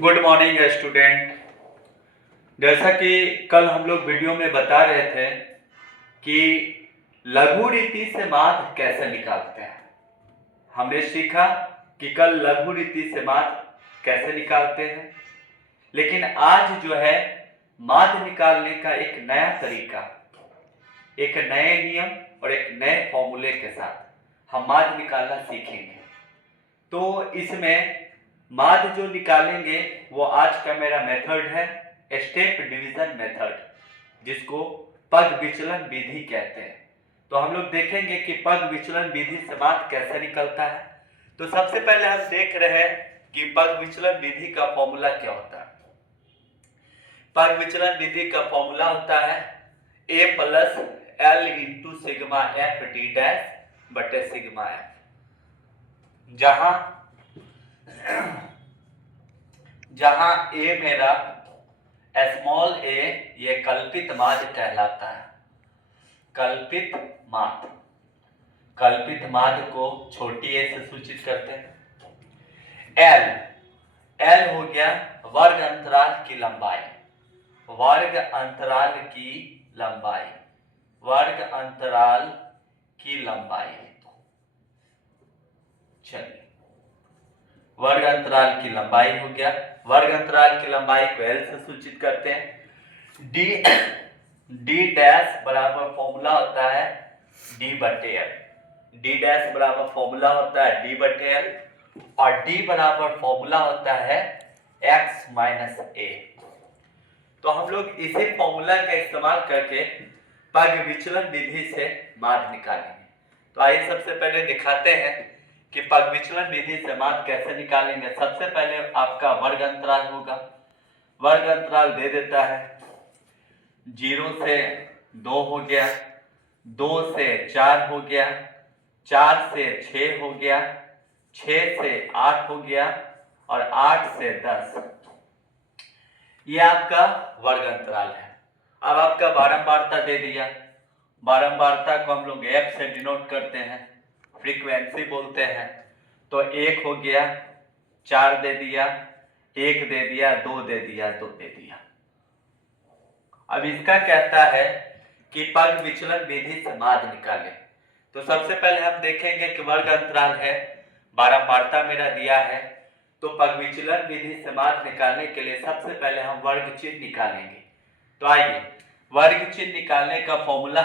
Good morning student. जैसा कि कल हम लोग वीडियो में बता रहे थे कि लघु रीति से माध्य कैसे निकालते हैं। हमने सीखा कि कल लघु रीति से माध्य कैसे निकालते हैं, लेकिन आज जो है माध्य निकालने का एक नया तरीका, एक नए नियम और एक नए फॉर्मूले के साथ हम माध्य निकालना सीखेंगे। तो इसमें माध्य जो निकालेंगे वो आज का मेरा मेथड है स्टेप डिवीजन मेथड, जिसको पग विचलन विधि कहते हैं। तो हम लोग देखेंगे कि पग विचलन विधि से माध्य कैसे निकलता है। तो सबसे पहले हम देख रहे हैं कि पग विचलन विधि का फॉर्मूला क्या होता है। पग विचलन विधि का फॉर्मूला होता है a plus L into sigma F D dash बटे सिग्मा एफ, जहां a मेरा स्मॉल a ये कल्पित माध्य कहलाता है। कल्पित माध्य को छोटी a से सूचित करते हैं। l हो गया वर्ग अंतराल की लंबाई, वर्ग अंतराल की लंबाई। चलिए, वर्ग अंतराल की लंबाई हो गया। वर्ग अंतराल की लंबाई को L से सूचित करते हैं। D डैश बराबर फॉर्मूला होता है D बटे L। D डैश बराबर फॉर्मूला होता है D बटे L और D बराबर फॉर्मूला होता है x माइनस a। तो हम लोग इसी फॉर्मूला का इस्तेमाल करके पग विचलन विधि से माध्य निकालेंगे। तो आइए सबसे पहले दिखाते हैं कि पग विचलन विधि से माध्य कैसे निकालेंगे। सबसे पहले आपका वर्ग अंतराल होगा। वर्ग अंतराल दे देता है 0 से 2 हो गया, 2 से 4 हो गया, 4 से 6 हो गया, 6 से 8 हो गया और 8 से 10। ये आपका वर्ग अंतराल है। अब आपका बारंबारता दे दिया। बारंबारता को हम लोग f से डिनोट करते हैं, फ्रीक्वेंसी बोलते हैं। तो 1 हो गया, 4 दे दिया, 1 दे दिया, 2 दे दिया, 2 दे दिया। अब इसका कहता है कि पग विचलन विधि से माध्य निकालें। तो सबसे पहले हम देखेंगे कि वर्ग अंतराल है, बारंबारता मेरा दिया है। तो पग विचलन विधि से माध्य निकालने के लिए सबसे पहले हम वर्ग चिन्ह निकालेंगे। तो आइए, वर्ग चिन्ह निकालने का फॉर्मूला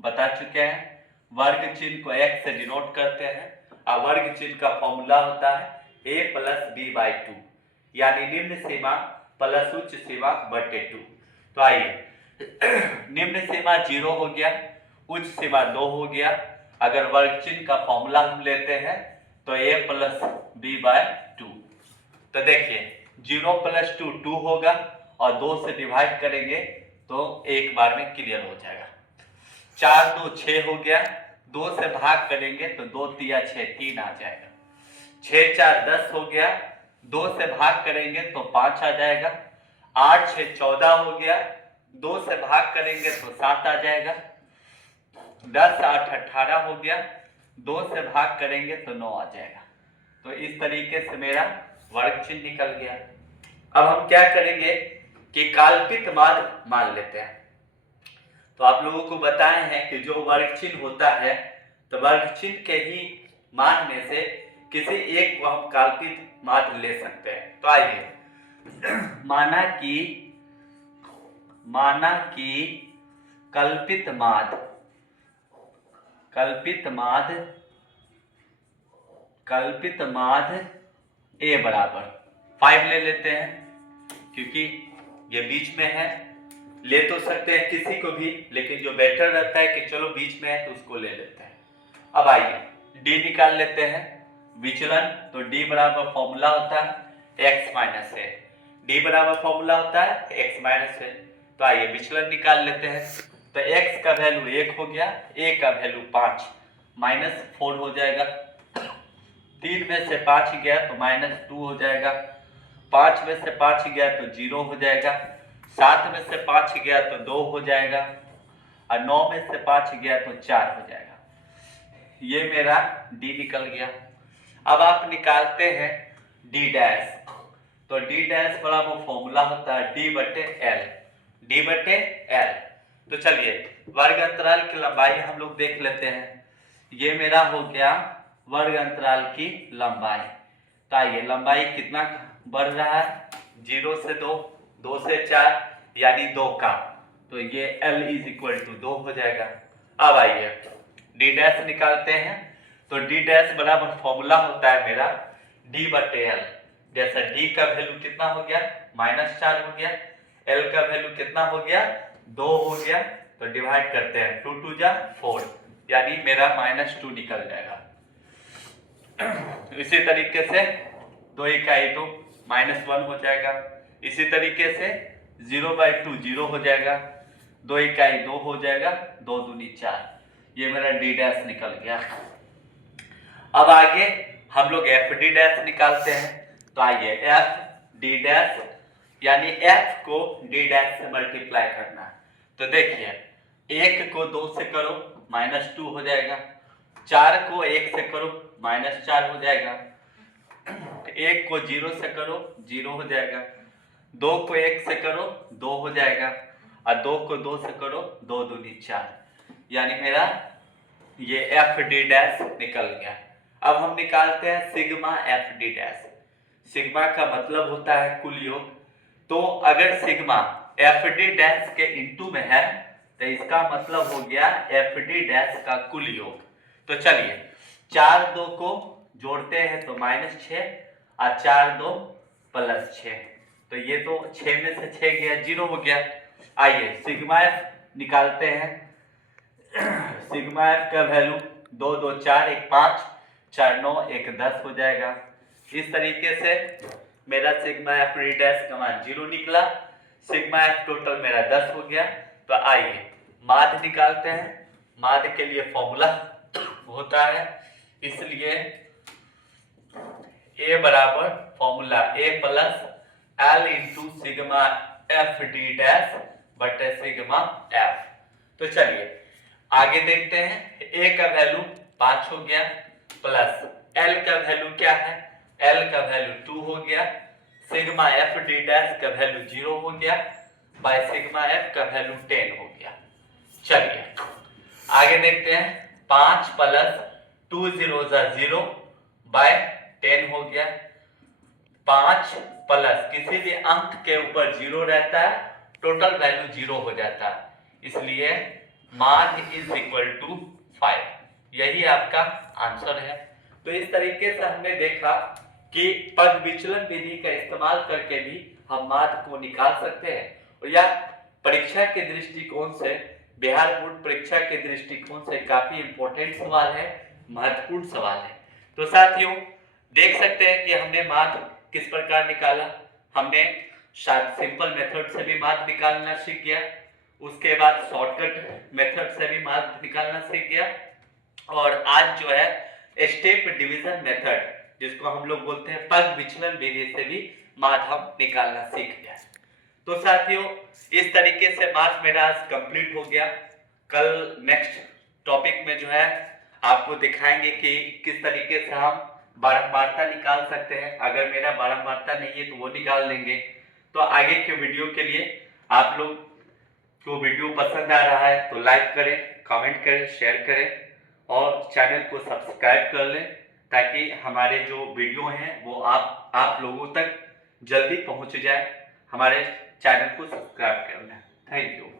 बता चुके हैं। वर्ग चिन्ह को x से डिनोट करते हैं और वर्ग चिन्ह का फॉर्मूला होता है a प्लस b बाई 2, यानी निम्न सीमा प्लस उच्च सीमा बटे 2। तो आइए, निम्न सीमा 0 हो गया, उच्च सीमा 2 हो गया। अगर वर्ग चिन्ह का फॉर्मूला हम लेते हैं तो a प्लस b बाई 2। तो देखिए 0 प्लस 2 2 होगा और 2 से डिवाइड करेंगे तो एक बार में क्लियर हो जाएगा। 4 2 6 हो गया, 2 से भाग करेंगे तो 2 तिया 6 3 आ जाएगा। 6 4 10 हो गया, 2 से भाग करेंगे तो 5 आ जाएगा। 8 6 14 हो गया, 2 से भाग करेंगे तो 7 आ जाएगा। 10 8 18 हो गया, 2 से भाग करेंगे तो 9 आ जाएगा। तो इस तरीके से मेरा वर्ग चिन्ह निकल गया। अब हम क्या करेंगे कि काल्पित माध्य मान लेते हैं। तो आप लोगों को बताए हैं कि जो वर्ग चिन्ह होता है, तो वर्ग चिन्ह के ही मान में से किसी एक को हम काल्पित माध्य ले सकते हैं। तो आइए, माना कि कल्पित माध्य a बराबर 5 ले लेते हैं, क्योंकि ये बीच में है। ले तो सकते हैं किसी को भी, लेकिन जो बेटर रहता है कि चलो बीच में है तो उसको ले लेते हैं। अब आइए d निकाल लेते हैं विचलन। तो d बराबर फॉर्मूला होता है x माइनस a। d बराबर फॉर्मूला होता है x माइनस a। तो आइए विचलन निकाल लेते हैं। तो x का वैल्यू 1 हो गया, a का वैल्यू 5, माइनस 4 हो जाएगा। 3 में से 5 गया तो माइनस 2 हो जाएगा। 5 में से 5 गया तो 0 हो जाएगा। 7 में से 5 गया तो 2 हो जाएगा और 9 में से 5 गया तो 4 हो जाएगा। ये मेरा D निकल गया। अब आप निकालते हैं D डैश। तो डी डैश बराबर फॉर्मूला होता है डी बटे एल, डी बटे एल। तो चलिए वर्ग अंतराल की लंबाई हम लोग देख लेते हैं। ये मेरा हो गया वर्ग अंतराल की लंबाई। तो आइए लंबाई कितना बढ़ रहा है, 0 से 2, 2 से 4 यानी 2 का, तो ये L इज इक्वल टू 2 हो जाएगा। अब आइए डी डैश निकालते हैं। तो डी डैश बराबर फॉर्मूला होता है मेरा डी बटे एल। जैसा डी का वैल्यू कितना हो गया, -4 हो गया, एल का वैल्यू कितना हो गया, 2 हो गया, तो डिवाइड करते हैं, 2 2 जा 4 यानी मेरा -2 निकल जाएगा। इसी तरीके से 2 इकाई 2 -1 हो जाएगा। इसी तरीके से 0/2 0 हो जाएगा, 2 इकाई 2 हो जाएगा, 2 दूनी 4, ये मेरा डी डैश निकल गया। अब आगे हम लोग एफ डी डैश निकालते हैं। तो आइए एफ डी डैश यानी एफ को डी डैश से मल्टीप्लाई करना है। तो देखिए 1 को 2 से करो -2 हो जाएगा, 4 को 1 से करो -4 हो जाएगा, 1 को 0 से करो 0 हो जाएगा, 2 को 1 से करो 2 हो जाएगा, और 2 को 2 से करो 2 दूनी 4, यानी मेरा ये एफ डी डैश निकल गया। अब हम निकालते हैं sigma F D dash. Sigma का मतलब होता है कुल योग। तो अगर सिग्मा एफ डी डैश के इनटू में है तो इसका मतलब हो गया एफ डी डैश का कुल योग। तो चलिए 4 2 को जोड़ते हैं तो -6 और 4 2 +6, तो ये तो 6 में से 6 गया 0 हो गया। आइए सिग्मा एफ निकालते हैं। सिग्मा एफ का वैल्यू 2 2 4 1 5 4 9 1 10 हो जाएगा। इस तरीके से मेरा सिग्मा एफ डी डैश का मान 0 निकला, सिग्मा एफ टोटल मेरा 10 हो गया। तो आइए माध्य निकालते हैं। माध्य के लिए फॉर्मूला होता है, इसलिए A बराबर formula A plus L into sigma F D dash बटे सिग्मा एफ। तो चलिए आगे देखते हैं। A का वैल्यू 5 हो गया, प्लस L का वैल्यू क्या है, L का वैल्यू 2 हो गया, सिग्मा एफ डी डैश का वैल्यू 0 हो गया, बाय सिग्मा एफ का वैल्यू 10 हो गया। चलिए आगे देखते हैं। 5 प्लस 2 0 0 बाय 10 हो गया। 5 प्लस किसी भी अंक के ऊपर 0 रहता है, टोटल वैल्यू 0 हो जाता है, इसलिए माध्य इज इक्वल टू 5। यही आपका आंसर है। तो इस तरीके से हमने देखा कि पद विचलन विधि का इस्तेमाल करके भी हम माध्य को निकाल सकते हैं, और यह परीक्षा के दृष्टिकोण से, बिहार बोर्ड परीक्षा के दृष्टिकोण से काफी इंपॉर्टेंट सवाल है, महत्वपूर्ण सवाल है। तो साथियों देख सकते हैं कि हमने माध्य किस प्रकार निकाला। हमने सिंपल मेथड से भी माध्य निकालना सीख गया, उसके बाद शॉर्टकट मेथड से भी माध्य निकालना सीख गया, और आज जो है स्टेप डिवीजन मेथड, जिसको हम लोग बोलते हैं पद विचलन विधि से भी माध्य हम निकालना सीख गया। तो साथियों इस तरीके से माध्य मेरा आज कंप्लीट हो गया। कल नेक्स्ट टॉपिक में जो है आपको दिखाएंगे कि किस तरीके से हम बारंबारता निकाल सकते हैं। अगर मेरा बारंबारता नहीं है तो वो निकाल लेंगे। तो आगे के वीडियो के लिए आप लोग को वीडियो पसंद आ रहा है तो लाइक करें, कमेंट करें, शेयर करें और चैनल को सब्सक्राइब कर लें, ताकि हमारे जो वीडियो हैं वो आप लोगों तक जल्दी पहुंच जाए। हमारे चैनल को सब्सक्राइब कर लें। Thank you.